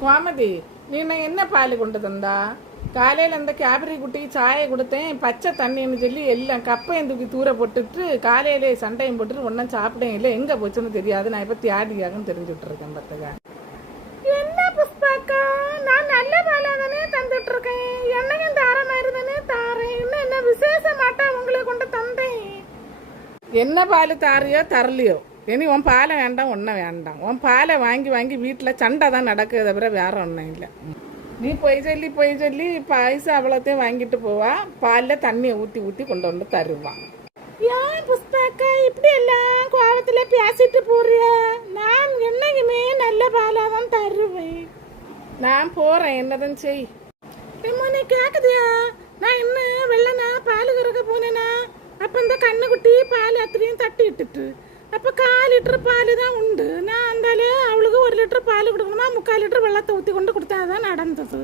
கோமதி, நீ நான் என்ன பால் கொண்டு தந்தா? காலையில் அந்த கேபரி குட்டிக்கு சாயை கொடுத்தேன், பச்சை தண்ணின்னு சொல்லி எல்லாம் கப்பையும் தூக்கி தூர போட்டுட்டு காலையிலே சண்டையும் போட்டுட்டு ஒன்றும் சாப்பிடேன் இல்லை. எங்கே போச்சுன்னு தெரியாது. நான் இப்போ தியாடியாகன்னு தெரிஞ்சுட்டு இருக்கேன். பார்த்துக்க என்ன புஷ்பாக்கா, நான் நல்ல பாலாக தானே தந்துட்டு இருக்கேன். என்னையும் தார மாதிரி தானே தாரேன். இன்னும் என்ன விசேஷமாட்டா உங்களை கொண்டு தந்தேன். என்ன பால் தாரியோ தரலையோ, இனி உன் பாலை வேண்டாம், ஒன்றும் வேண்டாம். உன் பாலை வாங்கி வாங்கி வீட்டில் சண்டை தான் நடக்குது தவிர வேற ஒன்றும் இல்லை. நீ பொய் சொல்லி பைசா அவ்வளோத்தையும் வாங்கிட்டு போவா, பாலில் தண்ணியை ஊற்றி ஊற்றி கொண்டு வந்து தருவான். ஏன் புஷ்பாக்கா இப்படி எல்லாம் கோவத்தில் பேசிட்டு போறிய? நான் என்னைக்குமே நல்ல பாலாக தான் தருவேன். நான் போகிறேன், என்னதான் செய். நீ கேட்குதியா? நான் இன்னும் வெள்ளனா பால் கறக்க போனேனா, அப்போ இந்த கண்ணுக்குட்டி பால் அத்தனையும் தட்டி இட்டுட்டு அப்போ 1/4 லிட்டர் பால் தான் உண்டு. நான் அந்தாலும் அவளுக்கு 1 லிட்டர் பால் கொடுக்கணுமா, 3/4 லிட்டர் வெள்ளத்தை ஊற்றி கொண்டு கொடுத்தா தான் நடந்தது.